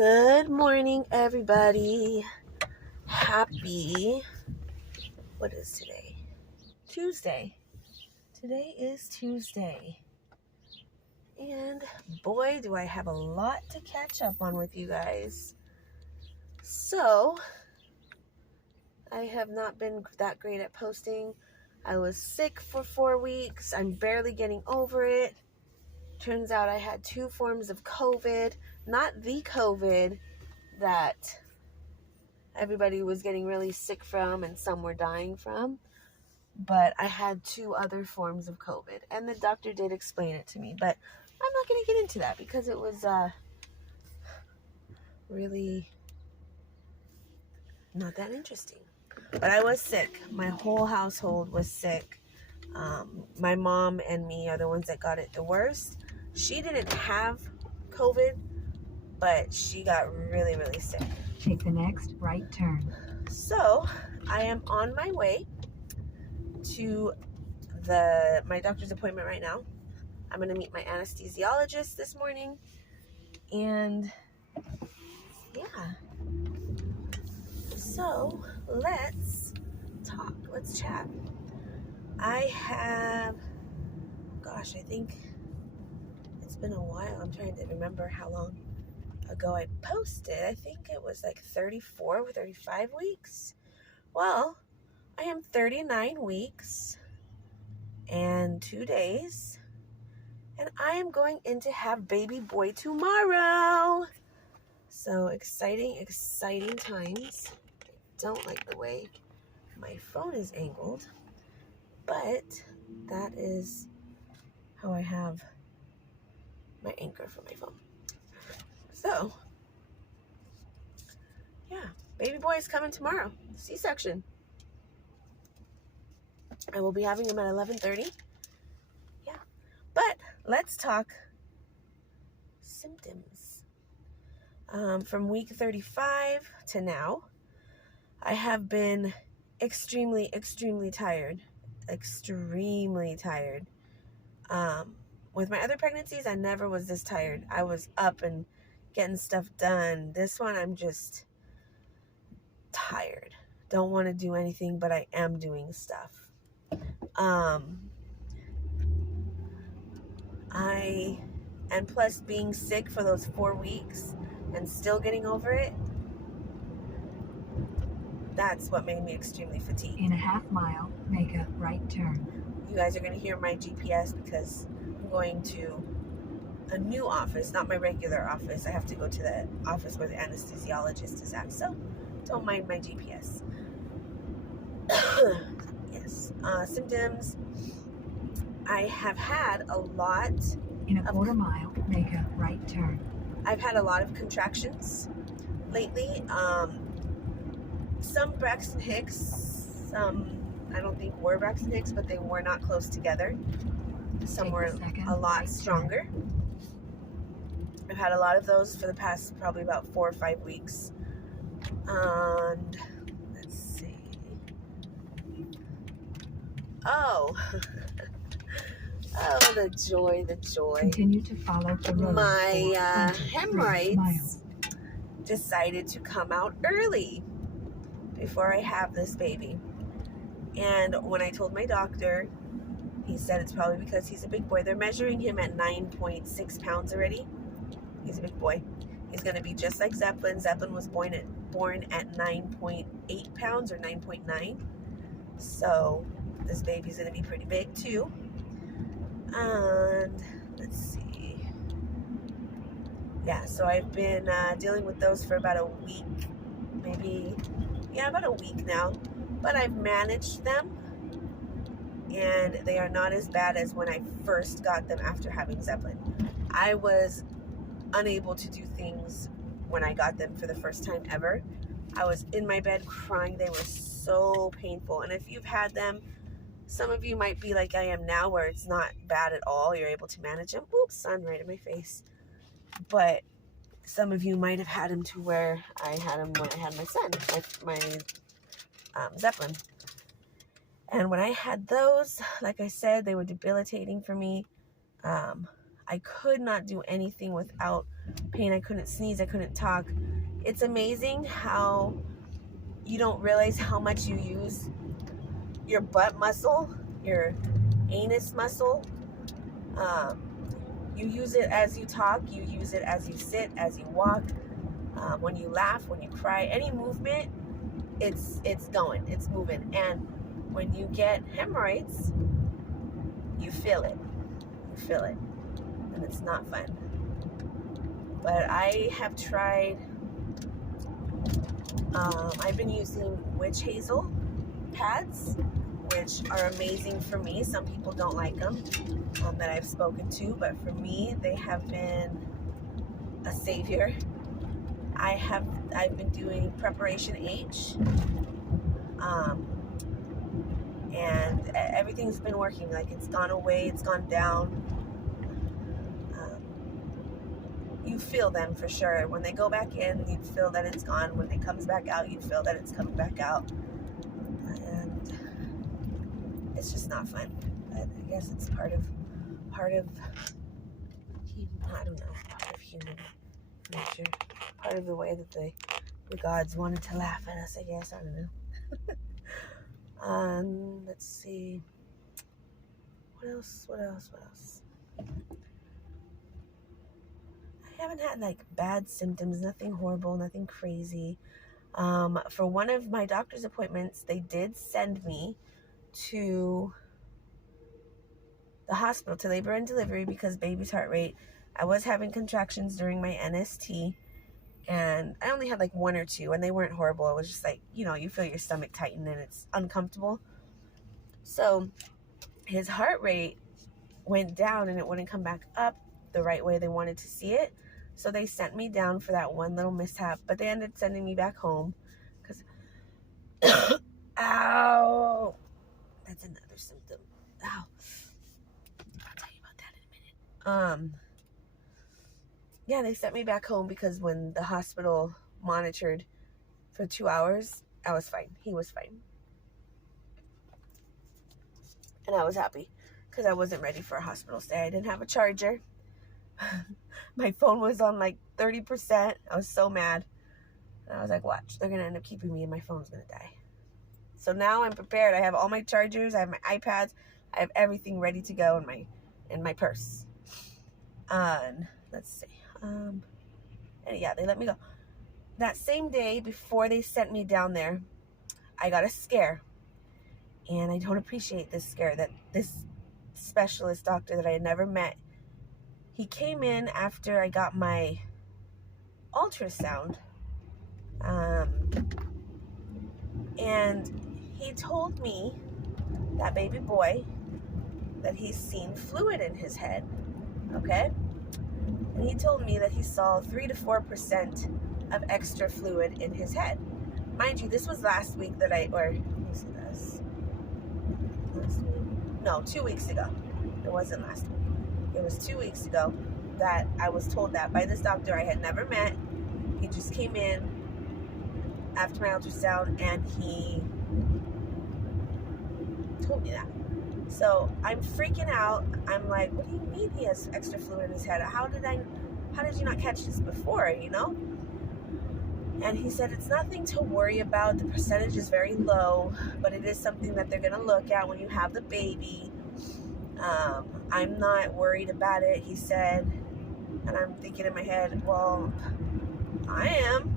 Good morning, everybody. What is today? Tuesday. Today is Tuesday. And boy, do I have a lot to catch up on with you guys. So, I have not been that great at posting. I was sick for 4 weeks. I'm barely getting over it. Turns out I had 2 forms of COVID. Not the COVID that everybody was getting really sick from and some were dying from, but I had 2 other forms of COVID, and the doctor did explain it to me, but I'm not going to get into that because it was really not that interesting. But I was sick. My whole household was sick. My mom and me are the ones that got it the worst. She didn't have COVID, but she got really, really sick. Take the next right turn. So I am on my way to my doctor's appointment right now. I'm going to meet my anesthesiologist this morning. And yeah. So let's talk. Let's chat. I think it's been a while. I'm trying to remember how long ago I posted. I think it was like 34 or 35 weeks. Well, I am 39 weeks and 2 days. And I am going in to have baby boy tomorrow. So exciting times. I don't like the way my phone is angled, but that is how I have my anchor for my phone. So, yeah, baby boy is coming tomorrow. C-section. I will be having him at 11:30. Yeah, but let's talk symptoms. From week 35 to now, I have been extremely tired. Extremely tired. With my other pregnancies, I never was this tired. I was up and getting stuff done. This one, I'm just tired. Don't want to do anything, but I am doing stuff. And plus being sick for those 4 weeks and still getting over it, that's what made me extremely fatigued. In a half mile, make a right turn. You guys are going to hear my GPS because I'm going to a new office, not my regular office. I have to go to the office where the anesthesiologist is at, so don't mind my GPS. Yes. Symptoms. I have had a lot. In a quarter mile, make a right turn. I've had a lot of contractions lately. Some Braxton Hicks, some I don't think were Braxton Hicks, but they were not close together. Some were a lot stronger. I've had a lot of those for the past probably about 4 or 5 weeks. And let's see. Oh, the joy. Continue to follow the road. My hemorrhoids decided to come out early before I have this baby. And when I told my doctor, he said it's probably because he's a big boy. They're measuring him at 9.6 pounds already. He's a big boy. He's going to be just like Zeppelin. Zeppelin was born at 9.8 pounds or 9.9. So this baby's going to be pretty big too. And let's see. Yeah, so I've been dealing with those for about a week. About a week now. But I've managed them. And they are not as bad as when I first got them after having Zeppelin. I was unable to do things when I got them for the first time ever. I was in my bed crying. They were so painful. And if you've had them, some of you might be like I am now, where it's not bad at all. You're able to manage them. Oops, sun right in my face. But some of you might have had them to where I had them when I had my son, my Zeppelin. And when I had those, like I said, they were debilitating for me. I I could not do anything without pain. I couldn't sneeze. I couldn't talk. It's amazing how you don't realize how much you use your butt muscle, your anus muscle. You use it as you talk. You use it as you sit, as you walk. When you laugh, when you cry, any movement, it's going, it's moving. And when you get hemorrhoids, you feel it. You feel it. And it's not fun. But I have tried, I've been using witch hazel pads, which are amazing for me. Some people don't like them, that I've spoken to, but for me, they have been a savior. I've been doing Preparation H, and everything's been working. Like, it's gone away, it's gone down. You feel them for sure. When they go back in, you feel that it's gone. When it comes back out, you feel that it's coming back out. And it's just not fun. But I guess it's part of I don't know, part of human nature. Part of the way that the gods wanted to laugh at us, I guess. I don't know. Let's see. What else? I haven't had like bad symptoms, nothing horrible, nothing crazy. For one of my doctor's appointments, they did send me to the hospital to labor and delivery because baby's heart rate. I was having contractions during my NST, and I only had like 1 or 2, and they weren't horrible. It was just like, you feel your stomach tighten and it's uncomfortable. So his heart rate went down and it wouldn't come back up the right way they wanted to see it. So they sent me down for that one little mishap, but they ended up sending me back home because, ow, that's another symptom. Ow. I'll tell you about that in a minute. Yeah, they sent me back home because when the hospital monitored for 2 hours, I was fine. He was fine. And I was happy because I wasn't ready for a hospital stay. I didn't have a charger. My phone was on like 30%. I was so mad. And I was like, watch, they're going to end up keeping me and my phone's going to die. So now I'm prepared. I have all my chargers. I have my iPads. I have everything ready to go in my purse. Let's see. And yeah, they let me go. That same day before they sent me down there, I got a scare. And I don't appreciate this scare that this specialist doctor that I had never met, he came in after I got my ultrasound. And he told me, that baby boy, that he's seen fluid in his head. Okay? And he told me that he saw 3 to 4% of extra fluid in his head. Mind you, this was last week that let me see this. Last week? No, 2 weeks ago. It wasn't last week. It was 2 weeks ago that I was told that by this doctor I had never met. He just came in after my ultrasound and he told me that. So I'm freaking out. I'm like, what do you mean he has extra fluid in his head? How did you not catch this before, And he said, it's nothing to worry about. The percentage is very low, but it is something that they're going to look at when you have the baby. I'm not worried about it, he said. And I'm thinking in my head, well, I am.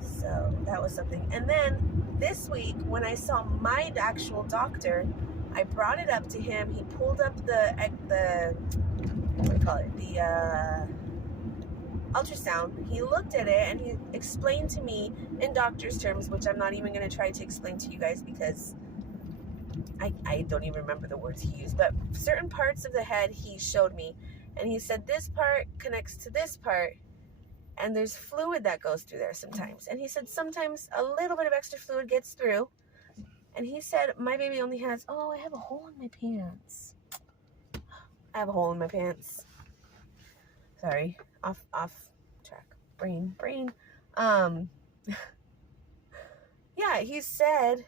So that was something. And then this week, when I saw my actual doctor, I brought it up to him. He pulled up the what do you call it? The ultrasound. He looked at it and he explained to me in doctor's terms, which I'm not even going to try to explain to you guys because I don't even remember the words he used. But certain parts of the head he showed me. And he said this part connects to this part. And there's fluid that goes through there sometimes. And he said sometimes a little bit of extra fluid gets through. And he said, my baby only has, I have a hole in my pants. I have a hole in my pants. Sorry, off track. Brain. Yeah, he said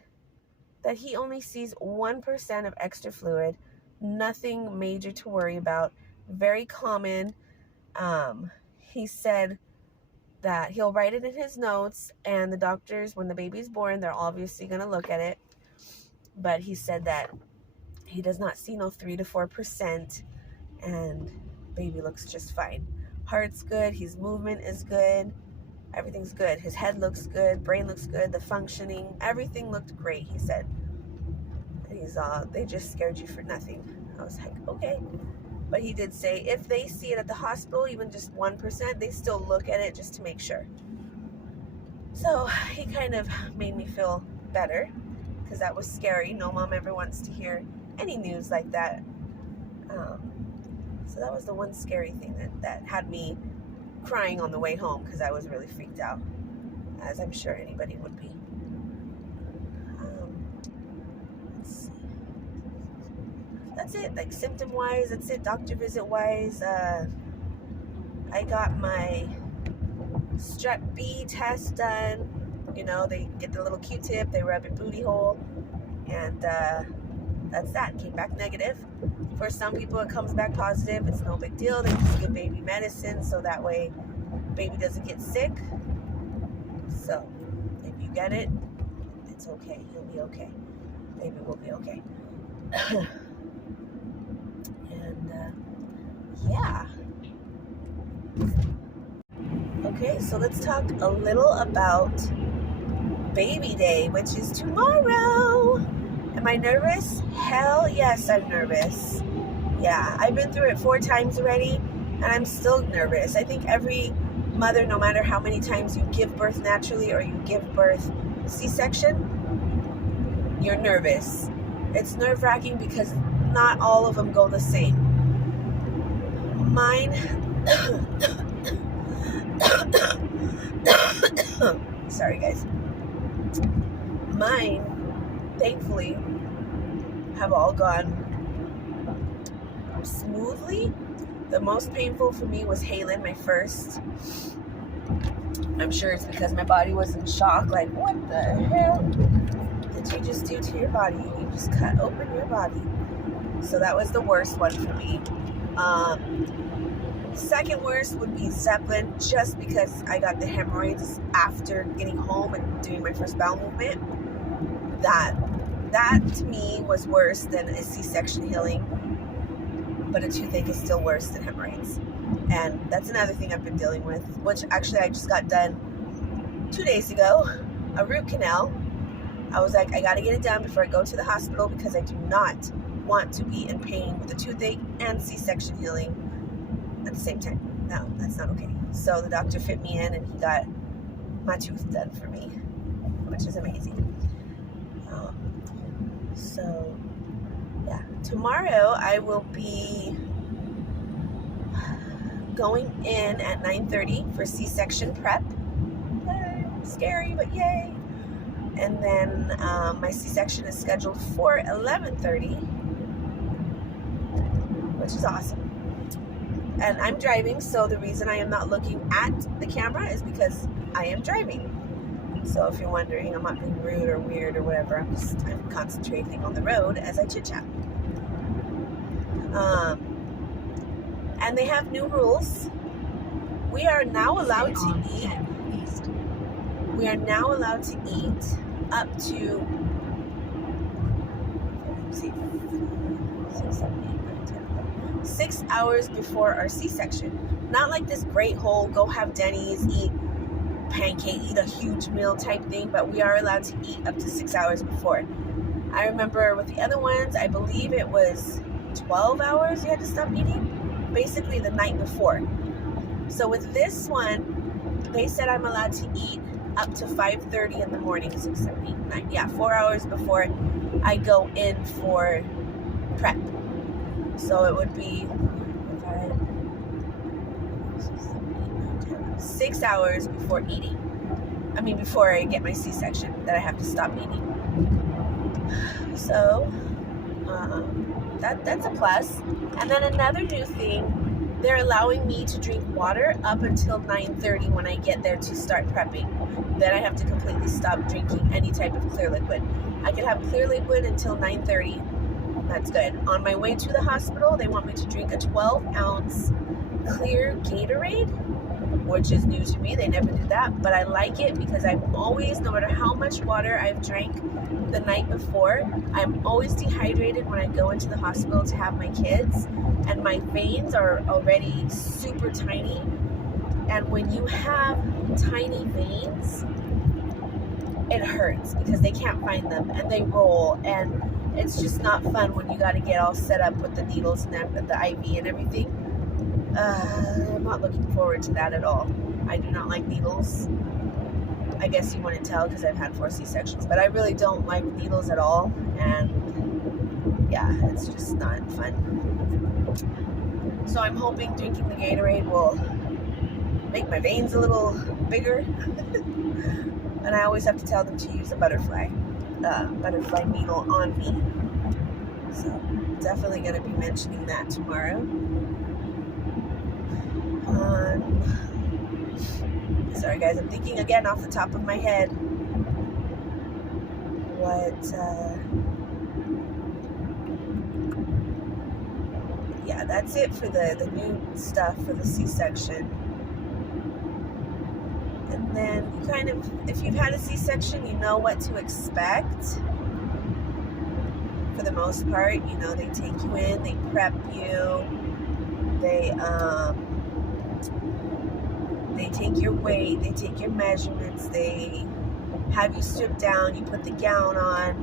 that he only sees 1% of extra fluid. Nothing major to worry about. very common. He said that he'll write it in his notes, and the doctors, when the baby's born, they're obviously going to look at it. But he said that he does not see no 3 to 4%, and baby looks just fine. Heart's good, his movement is good, everything's good. His head looks good, brain looks good, the functioning, everything looked great, he said. They just scared you for nothing. I was like, okay. But he did say if they see it at the hospital, even just 1%, they still look at it just to make sure. So he kind of made me feel better, because that was scary. No mom ever wants to hear any news like that. So that was the one scary thing that had me crying on the way home, because I was really freaked out, as I'm sure anybody would be. Let's see. That's it, like symptom-wise, that's it. Doctor visit-wise, I got my Strep B test done. You know, they get the little Q-tip, they rub your booty hole, and that's that. Came back negative. For some people, it comes back positive. It's no big deal. They just give baby medicine so that way baby doesn't get sick. So if you get it, it's okay. You'll be okay. Baby will be okay. And yeah. Okay, so let's talk a little about Baby Day, which is tomorrow. Am I nervous? Hell yes, I'm nervous. Yeah, I've been through it 4 times already, and I'm still nervous. I think every mother, no matter how many times you give birth naturally or you give birth C-section, you're nervous. It's nerve-wracking because not all of them go the same. Mine, sorry guys. Mine, thankfully, have all gone smoothly. The most painful for me was Halen, my first. I'm sure it's because my body was in shock, like, what the hell did you just do to your body? You just cut open your body. So that was the worst one for me. Second worst would be Zeppelin, just because I got the hemorrhoids after getting home and doing my first bowel movement. That to me was worse than a C-section healing, but a toothache is still worse than hemorrhoids. And that's another thing I've been dealing with, which actually I just got done 2 days ago, a root canal. I was like, I gotta get it done before I go to the hospital, because I do not want to be in pain with a toothache and C-section healing at the same time. No, that's not okay. So the doctor fit me in, and he got my tooth done for me, which is amazing. So yeah, tomorrow I will be going in at 9:30 for C-section prep. Yay, scary, but yay. And then my C-section is scheduled for 11:30, which is awesome. And I'm driving, so the reason I am not looking at the camera is because I am driving. So if you're wondering, I'm not being rude or weird or whatever. I'm concentrating on the road as I chit-chat. And they have new rules. We are now allowed to eat. We are now allowed to eat up to 6 hours before our C-section. Not like this great whole go have Denny's, eat pancake, eat a huge meal type thing, but we are allowed to eat up to 6 hours before. I remember with the other ones, I believe it was 12 hours you had to stop eating, basically the night before. So with this one, they said I'm allowed to eat up to 5:30 in the morning, 6, 7, 8, 9, yeah, 4 hours before I go in for prep. So it would be 6 hours before eating. Before I get my C-section, that I have to stop eating. So that's a plus. And then another new thing, they're allowing me to drink water up until 9:30 when I get there to start prepping. Then I have to completely stop drinking any type of clear liquid. I can have clear liquid until 9:30. That's good. On my way to the hospital, they want me to drink a 12-ounce clear Gatorade, which is new to me. They never did that, but I like it because I'm always, no matter how much water I've drank the night before, I'm always dehydrated when I go into the hospital to have my kids, and my veins are already super tiny. And when you have tiny veins, it hurts because they can't find them and they roll, and it's just not fun when you got to get all set up with the needles and the IV and everything. I'm not looking forward to that at all. I do not like needles. I guess you wouldn't tell because I've had 4 C-sections, but I really don't like needles at all, and yeah, it's just not fun. So I'm hoping drinking the Gatorade will make my veins a little bigger. And I always have to tell them to use a butterfly needle on me. So definitely going to be mentioning that tomorrow. Sorry guys, I'm thinking again off the top of my head yeah, that's it for the new stuff for the C-section. And then you kind of, if you've had a C-section, you know what to expect. For the most part, you know, they take you in, they prep you, they take your weight, they take your measurements, they have you strip down, you put the gown on,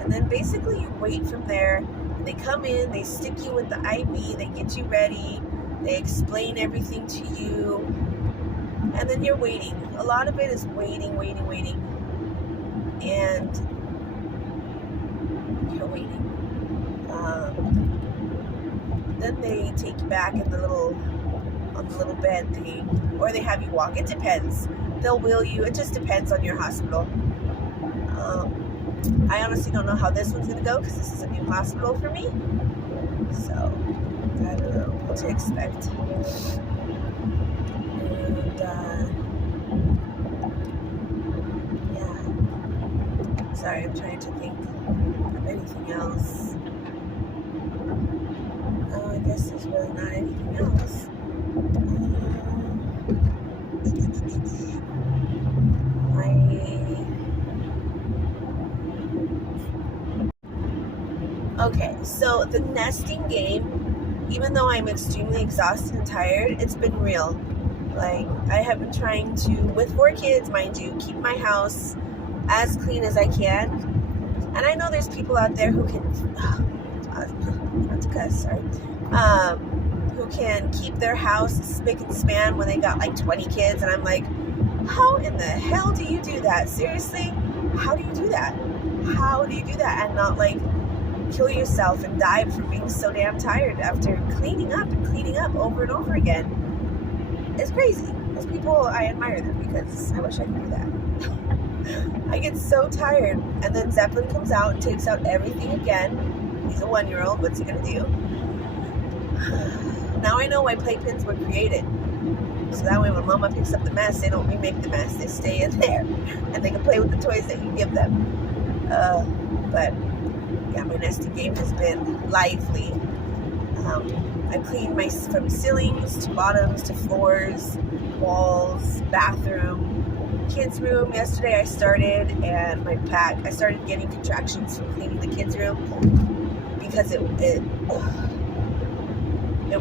and then basically you wait from there. They come in, they stick you with the IV, they get you ready, they explain everything to you, and then you're waiting. A lot of it is waiting, and you're waiting. Then they take you back in the little bed thing, or they have you walk. It depends. They'll wheel you. It just depends on your hospital. I honestly don't know how this one's gonna go because this is a new hospital for me. So I don't know what to expect. And yeah. Sorry, I'm trying to think of anything else. Oh, I guess there's really not anything else. Okay, so the nesting game, even though I'm extremely exhausted and tired, it's been real. Like, I have been trying to, with 4 kids, mind you, keep my house as clean as I can. And I know there's people out there who can, not to cuss, sorry, who can keep their house spick and span when they got like 20 kids. And I'm like, how in the hell do you do that? Seriously? How do you do that? How do you do that and not like kill yourself and die from being so damn tired after cleaning up over and over again? It's crazy. Those people, I admire them because I wish I could do that. I get so tired, and then Zeppelin comes out and takes out everything again. He's a 1-year-old. What's he gonna do? Now I know why playpens were created. So that way when Mama picks up the mess, they don't remake the mess. They stay in there, and they can play with the toys that you give them. But yeah, my nesting game has been lively. I cleaned from ceilings to bottoms to floors, walls, bathroom, kids' room. Yesterday I started, and I started getting contractions from cleaning the kids' room because it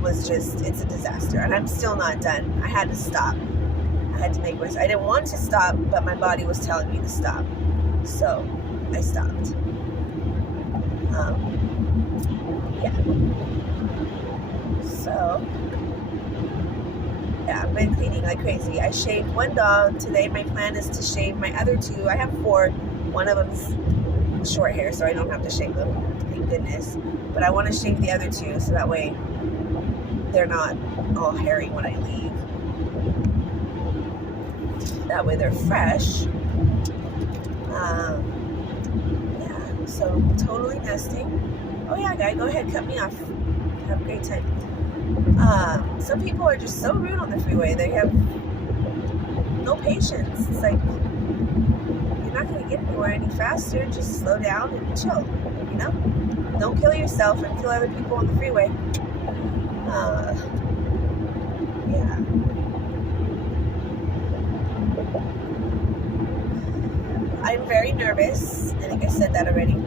was just, it's a disaster, and I'm still not done. I had to stop. I had to make myself. I didn't want to stop, but my body was telling me to stop, so I stopped. Yeah. So, yeah, I've been cleaning like crazy. I shaved 1 dog today. My plan is to shave my other 2. I have 4. One of them's short hair, so I don't have to shave them. Thank goodness. But I want to shave the other 2, so that way they're not all hairy when I leave. That way they're fresh. Yeah, so totally nesting. Oh yeah, guy, go ahead, cut me off. Have a great time. Some people are just so rude on the freeway. They have no patience. It's like, you're not going to get anywhere any faster. Just slow down and chill, you know? Don't kill yourself and kill other people on the freeway. Yeah. I'm very nervous. I think I said that already.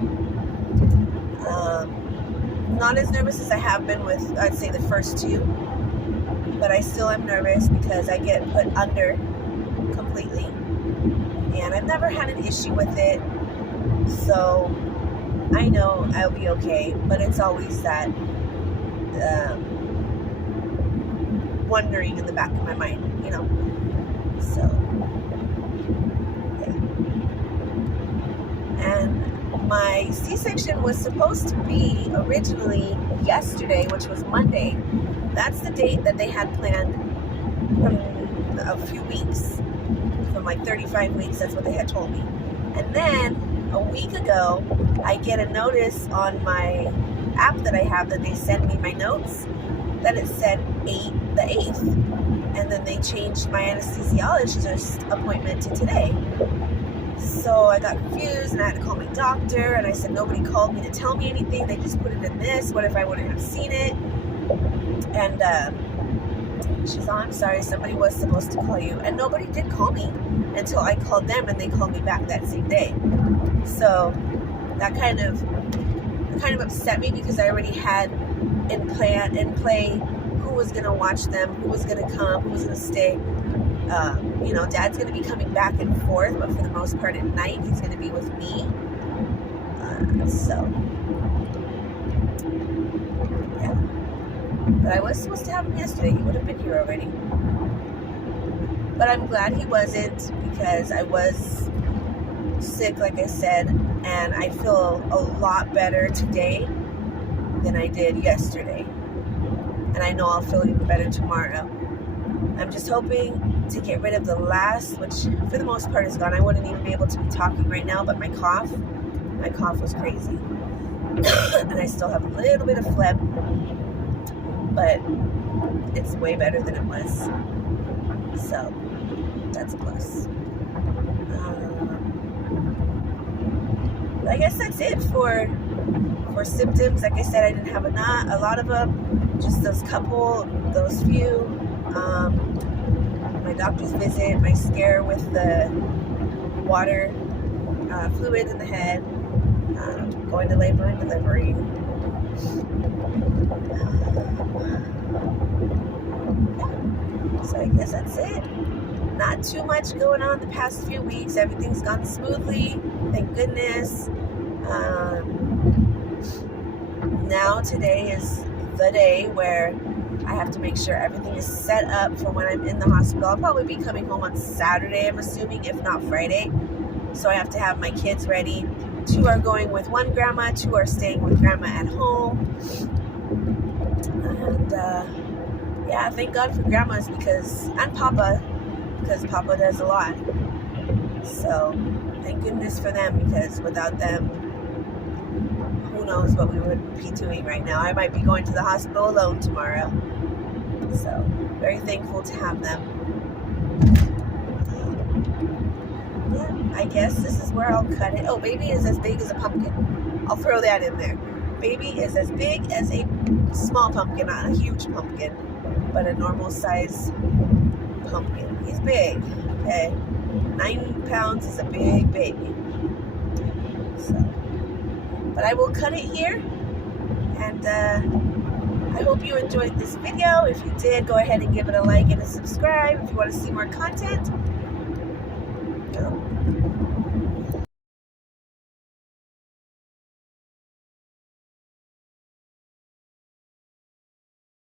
Not as nervous as I have been with, I'd say, the first two. But I still am nervous because I get put under completely. And I've never had an issue with it. So I know I'll be okay. But it's always that wondering in the back of my mind, you know. So, yeah. And my C-section was supposed to be originally yesterday, which was Monday. That's the date that they had planned from a few weeks, from like 35 weeks, that's what they had told me. And then a week ago, I get a notice on my app that I have that they send me my notes that it said the 8th. And then they changed my anesthesiologist appointment to today. So I got confused and I had to call my doctor, and I said nobody called me to tell me anything. They just put it in this. What if I wouldn't have seen it? And she's oh, I'm sorry, somebody was supposed to call you. And nobody did call me until I called them, and they called me back that same day. So that kind of upset me because I already had in play who was going to watch them, who was going to come, who was going to stay. You know, Dad's going to be coming back and forth, but for the most part at night, he's going to be with me. So, yeah. But I was supposed to have him yesterday. He would have been here already. But I'm glad he wasn't, because I was sick, like I said, and I feel a lot better today than I did yesterday. And I know I'll feel even better tomorrow. I'm just hoping to get rid of the last, which for the most part is gone. I wouldn't even be able to be talking right now, but my cough was crazy. And I still have a little bit of phlegm, but it's way better than it was. So that's a plus. I guess that's it for symptoms. Like I said, I didn't have a lot of them, just those few. My doctor's visit, my scare with the water fluid in the head, going to labor and delivery. So I guess that's it. Not too much going on the past few weeks. Everything's gone smoothly, thank goodness. Now today is the day where I have to make sure everything is set up for when I'm in the hospital. I'll probably be coming home on Saturday, I'm assuming, if not Friday. So I have to have my kids ready. 2 are going with one grandma, 2 are staying with grandma at home. And yeah, thank God for grandmas and Papa, because Papa does a lot. So thank goodness for them, because without them, who knows what we would be doing right now. I might be going to the hospital alone tomorrow. So, very thankful to have them. Yeah, I guess this is where I'll cut it. Oh, baby is as big as a pumpkin. I'll throw that in there. Baby is as big as a small pumpkin, not a huge pumpkin, but a normal size pumpkin. He's big, okay? 9 pounds is a big baby. So, but I will cut it here, and I hope you enjoyed this video. If you did, go ahead and give it a like and a subscribe if you want to see more content.